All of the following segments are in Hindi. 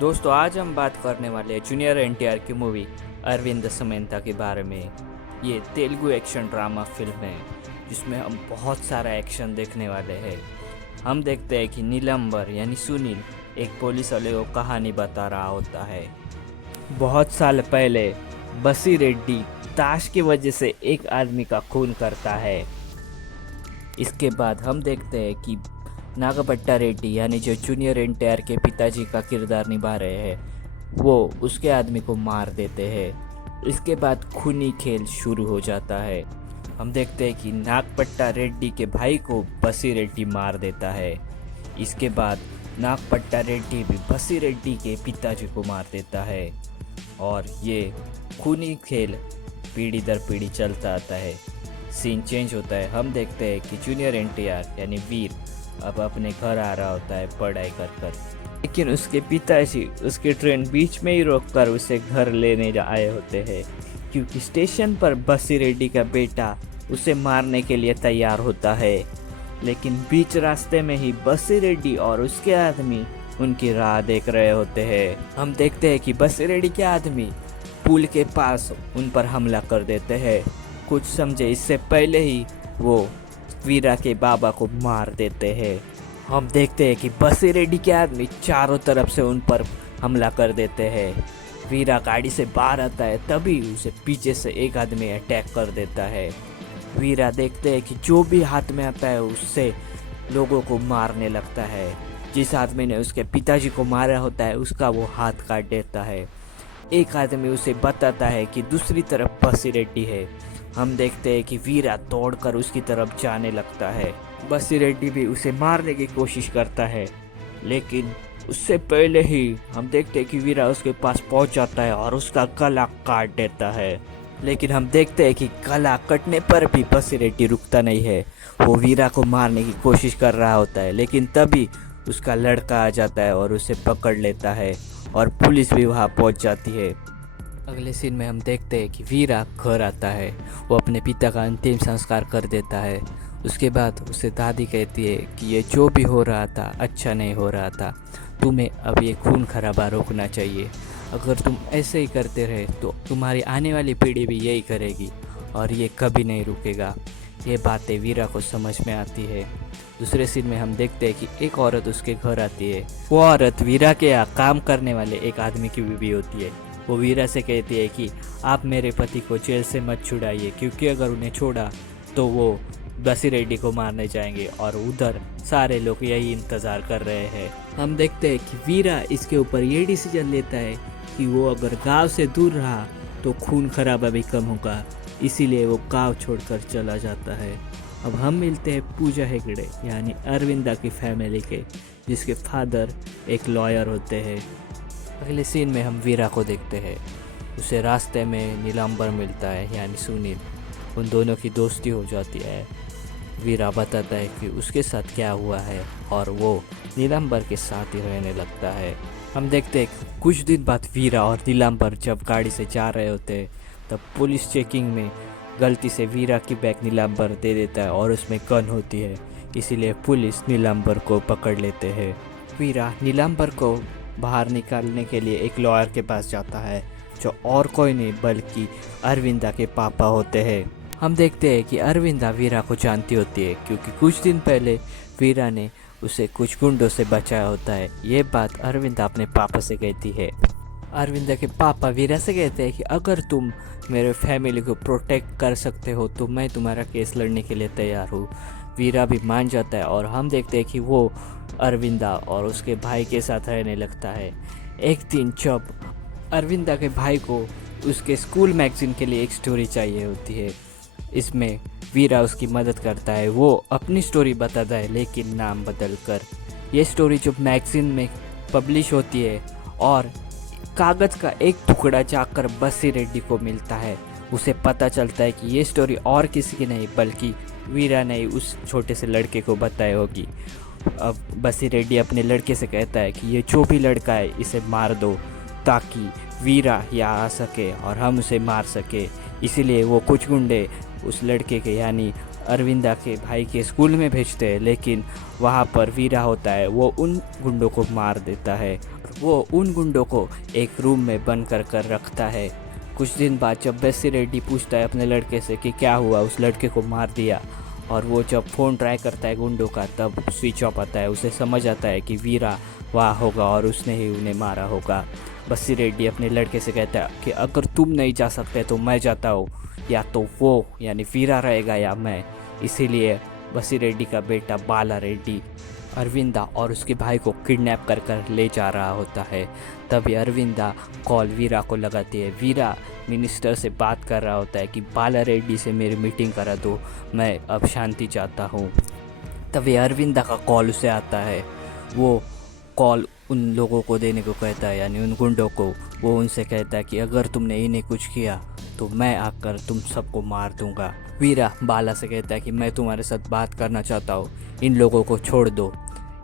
दोस्तों आज हम बात करने वाले हैं जूनियर एनटीआर की मूवी अरविंद समेंता के बारे में। ये तेलुगु एक्शन ड्रामा फिल्म है जिसमें हम बहुत सारा एक्शन देखने वाले हैं। हम देखते हैं कि नीलंबर यानी सुनील एक पुलिस वाले को कहानी बता रहा होता है। बहुत साल पहले बसी रेड्डी ताश की वजह से एक आदमी का खून करता है। इसके बाद हम देखते हैं कि नागपट्टा रेड्डी यानी जो जूनियर एनटीआर के पिताजी का किरदार निभा रहे हैं वो उसके आदमी को मार देते हैं। इसके बाद खूनी खेल शुरू हो जाता है। हम देखते हैं कि नागपट्टा रेड्डी के भाई को बसी रेड्डी मार देता है। इसके बाद नागपट्टा रेड्डी भी बसी रेड्डी के पिताजी को मार देता है और ये खूनी खेल पीढ़ी दर पीढ़ी चलता आता है। सीन चेंज होता है। हम देखते हैं कि जूनियर एनटीआर यानी वीर अब अपने घर आ रहा होता है पढ़ाई कर कर, लेकिन उसके पिताजी उसकी ट्रेन बीच में ही रोककर उसे घर लेने आए होते हैं क्योंकि स्टेशन पर बसी रेड्डी का बेटा उसे मारने के लिए तैयार होता है। लेकिन बीच रास्ते में ही बसी रेड्डी और उसके आदमी उनकी राह देख रहे होते हैं। हम देखते हैं कि बसी रेड्डी के आदमी पुल के पास उन पर हमला कर देते हैं। कुछ समझे इससे पहले ही वो वीरा के बाबा को मार देते हैं। हम देखते हैं कि बसी रेड्डी के आदमी चारों तरफ से उन पर हमला कर देते हैं। वीरा गाड़ी से बाहर आता है तभी उसे पीछे से एक आदमी अटैक कर देता है। वीरा देखते हैं कि जो भी हाथ में आता है उससे लोगों को मारने लगता है। जिस आदमी ने उसके पिताजी को मारा होता है उसका वो हाथ काट देता है। एक आदमी उसे बताता है कि दूसरी तरफ बसी रेड्डी है। हम देखते हैं कि वीरा दौड़कर उसकी तरफ जाने लगता है। बसी रेड्डी भी उसे मारने की कोशिश करता है, लेकिन उससे पहले ही हम देखते हैं कि वीरा उसके पास पहुंच जाता है और उसका गला काट देता है। लेकिन हम देखते हैं कि गला कटने पर भी बसी रेड्डी रुकता नहीं है। वो वीरा को मारने की कोशिश कर रहा होता है, लेकिन तभी उसका लड़का आ जाता है और उसे पकड़ लेता है और पुलिस भी वहाँ पहुँच जाती है। अगले सीन में हम देखते हैं कि वीरा घर आता है। वो अपने पिता का अंतिम संस्कार कर देता है। उसके बाद उसे दादी कहती है कि ये जो भी हो रहा था अच्छा नहीं हो रहा था। तुम्हें अब ये खून खराबा रोकना चाहिए। अगर तुम ऐसे ही करते रहे तो तुम्हारी आने वाली पीढ़ी भी यही करेगी और ये कभी नहीं रुकेगा। ये बातें वीरा को समझ में आती है। दूसरे सीन में हम देखते हैं कि एक औरत उसके घर आती है। वो औरत वीरा के यहाँ काम करने वाले एक आदमी की बीवी होती है। वो वीरा से कहती है कि आप मेरे पति को जेल से मत छुड़ाइए क्योंकि अगर उन्हें छोड़ा तो वो बसी रेड्डी को मारने जाएंगे और उधर सारे लोग यही इंतज़ार कर रहे हैं। हम देखते हैं कि वीरा इसके ऊपर ये डिसीजन लेता है कि वो अगर गांव से दूर रहा तो खून खराबा भी कम होगा, इसीलिए वो गांव छोड़कर चला जाता है। अब हम मिलते हैं पूजा हेगड़े यानी अरविंदा की फैमिली के, जिसके फादर एक लॉयर होते हैं। अगले सीन में हम वीरा को देखते हैं। उसे रास्ते में नीलांबर मिलता है यानी सुनील। उन दोनों की दोस्ती हो जाती है। वीरा बताता है कि उसके साथ क्या हुआ है और वो नीलांबर के साथ ही रहने लगता है। हम देखते हैं कि कुछ दिन बाद वीरा और नीलांबर जब गाड़ी से जा रहे होते हैं तब पुलिस चेकिंग में गलती से वीरा की बैग नीलांबर दे देता है और उसमें गन होती है, इसीलिए पुलिस नीलांबर को पकड़ लेते हैं। वीरा नीलांबर को बाहर निकालने के लिए एक लॉयर के पास जाता है जो और कोई नहीं बल्कि अरविंदा के पापा होते हैं। हम देखते हैं कि अरविंदा वीरा को जानती होती है क्योंकि कुछ दिन पहले वीरा ने उसे कुछ गुंडों से बचाया होता है। ये बात अरविंदा अपने पापा से कहती है। अरविंदा के पापा वीरा से कहते हैं कि अगर तुम मेरे फैमिली को प्रोटेक्ट कर सकते हो तो मैं तुम्हारा केस लड़ने के लिए तैयार हूँ। वीरा भी मान जाता है और हम देखते हैं कि वो अरविंदा और उसके भाई के साथ रहने लगता है। एक दिन जब अरविंदा के भाई को उसके स्कूल मैगजीन के लिए एक स्टोरी चाहिए होती है, इसमें वीरा उसकी मदद करता है। वो अपनी स्टोरी बताता है लेकिन नाम बदल कर। ये स्टोरी जब मैगजीन में पब्लिश होती है और कागज़ का एक टुकड़ा जाकर बसी रेड्डी को मिलता है, उसे पता चलता है कि ये स्टोरी और किसी की नहीं बल्कि वीरा ने उस छोटे से लड़के को बताई होगी। अब बसी रेड्डी अपने लड़के से कहता है कि ये जो भी लड़का है इसे मार दो ताकि वीरा यहाँ आ सके और हम उसे मार सके। इसीलिए वो कुछ गुंडे उस लड़के के यानी अरविंदा के भाई के स्कूल में भेजते हैं, लेकिन वहाँ पर वीरा होता है वो उन गुंडों को मार देता है। और वो उन गुंडों को एक रूम में बंद कर रखता है। कुछ दिन बाद जब बसी रेड्डी पूछता है अपने लड़के से कि क्या हुआ, उस लड़के को मार दिया, और वो जब फ़ोन ट्राई करता है गुंडों का तब स्विच ऑफ आता है। उसे समझ आता है कि वीरा वहाँ होगा और उसने ही उन्हें मारा होगा। बसी रेड्डी अपने लड़के से कहता है कि अगर तुम नहीं जा सकते तो मैं जाता हूँ, या तो वो यानी वीरा रहेगा या मैं। इसीलिए बसी रेड्डी का बेटा बाला रेड्डी अरविंदा और उसके भाई को किडनैप कर ले जा रहा होता है। तभी अरविंदा कॉल वीरा को लगाती है। वीरा मिनिस्टर से बात कर रहा होता है कि बाला रेड्डी से मेरी मीटिंग करा दो, मैं अब शांति चाहता हूँ। तभी अरविंदा का कॉल उसे आता है। वो कॉल उन लोगों को देने को कहता है, यानी उन गुंडों को। वो उनसे कहता है कि अगर तुमने इन्हें कुछ किया तो मैं आकर तुम सबको मार दूंगा। वीरा बाला से कहता है कि मैं तुम्हारे साथ बात करना चाहता हूँ, इन लोगों को छोड़ दो।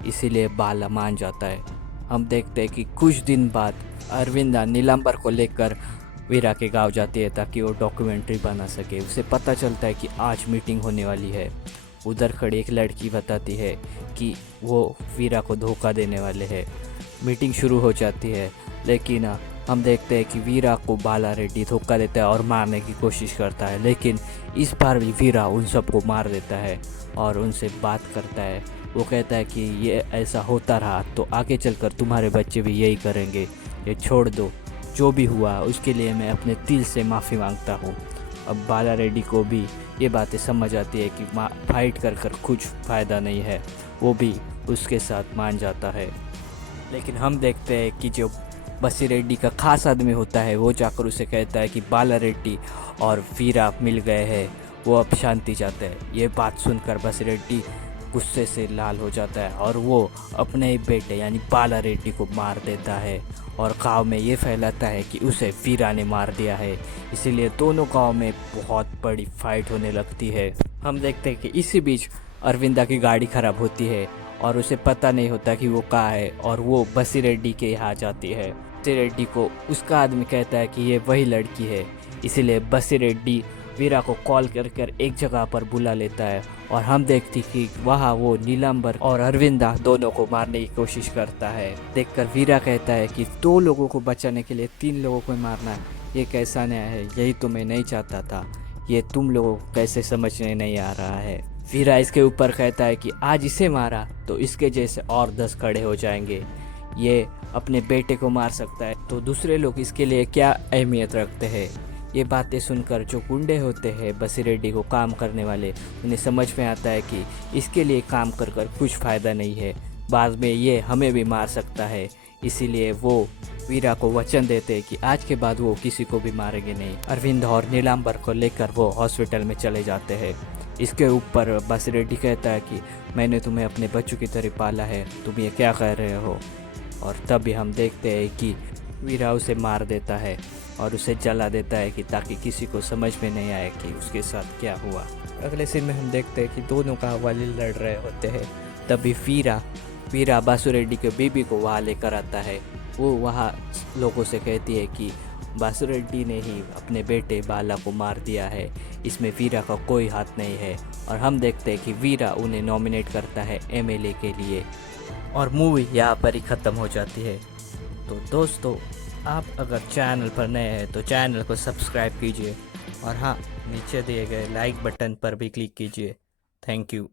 इसीलिए बाला मान जाता है। हम देखते हैं कि कुछ दिन बाद अरविंदा नीलांबर को लेकर वीरा के गांव जाती है ताकि वो डॉक्यूमेंट्री बना सके। उसे पता चलता है कि आज मीटिंग होने वाली है। उधर खड़ी एक लड़की बताती है कि वो वीरा को धोखा देने वाले हैं। मीटिंग शुरू हो जाती है, लेकिन हम देखते हैं कि वीरा को बाला रेड्डी धोखा देता है और मारने की कोशिश करता है, लेकिन इस बार भी वीरा उन सबको मार देता है और उनसे बात करता है। वो कहता है कि ये ऐसा होता रहा तो आगे चलकर तुम्हारे बच्चे भी यही करेंगे, ये छोड़ दो, जो भी हुआ उसके लिए मैं अपने दिल से माफ़ी मांगता हूँ। अब बाला रेड्डी को भी ये बातें समझ आती है कि फाइट कर कुछ फ़ायदा नहीं है। वो भी उसके साथ मान जाता है। लेकिन हम देखते हैं कि जो बसी रेड्डी का खास आदमी होता है वो जाकर उसे कहता है कि बाला रेड्डी और वीरा मिल गए हैं, वो अब शांति चाहते हैं। ये बात सुनकर बसी रेड्डी गुस्से से लाल हो जाता है और वो अपने ही बेटे यानी बाला रेड्डी को मार देता है और गांव में ये फैलाता है कि उसे वीरा ने मार दिया है। इसीलिए दोनों गांव में बहुत बड़ी फाइट होने लगती है। हम देखते हैं कि इसी बीच अरविंदा की गाड़ी ख़राब होती है और उसे पता नहीं होता कि वो कहाँ है, और वो बसी रेड्डी के यहाँ जाती है। बसी रेड्डी को उसका आदमी कहता है कि ये वही लड़की है। इसीलिए बसी रेड्डी वीरा को कॉल कर एक जगह पर बुला लेता है और हम देखती कि वहाँ वो नीलांबर और अरविंदा दोनों को मारने की कोशिश करता है। देखकर वीरा कहता है कि 2 लोगों को बचाने के लिए 3 लोगों को मारना है, ये कैसा न्याय है, यही तो मैं नहीं चाहता था, ये तुम लोगों को कैसे समझने नहीं आ रहा है। वीरा इसके ऊपर कहता है कि आज इसे मारा तो इसके जैसे और 10 खड़े हो जाएंगे, ये अपने बेटे को मार सकता है तो दूसरे लोग इसके लिए क्या अहमियत रखते हैं। ये बातें सुनकर जो गुंडे होते हैं बसी रेड्डी को काम करने वाले, उन्हें समझ में आता है कि इसके लिए काम कर कुछ फ़ायदा नहीं है, बाद में ये हमें भी मार सकता है। इसीलिए वो वीरा को वचन देते हैं कि आज के बाद वो किसी को भी मारेंगे नहीं। अरविंद और नीलांबर को लेकर वो हॉस्पिटल में चले जाते हैं। इसके ऊपर बसी रेड्डी कहता है कि मैंने तुम्हें अपने बच्चों की तरह पाला है, तुम ये क्या कह रहे हो। और तभी हम देखते हैं कि वीरा उसे मार देता है और उसे जला देता है कि ताकि किसी को समझ में नहीं आए कि उसके साथ क्या हुआ। अगले सीन में हम देखते हैं कि दोनों गाँव वाले लड़ रहे होते हैं। तभी वीरा बासु रेड्डी के बीबी को वहाँ लेकर आता है। वो वहाँ लोगों से कहती है कि बासु रेड्डी ने ही अपने बेटे बाला को मार दिया है, इसमें वीरा का कोई हाथ नहीं है। और हम देखते हैं कि वीरा उन्हें नॉमिनेट करता है एमएलए के लिए और मूवी यहाँ पर ही ख़त्म हो जाती है। तो दोस्तों, आप अगर चैनल पर नए हैं तो चैनल को सब्सक्राइब कीजिए और हाँ, नीचे दिए गए लाइक बटन पर भी क्लिक कीजिए। Thank you.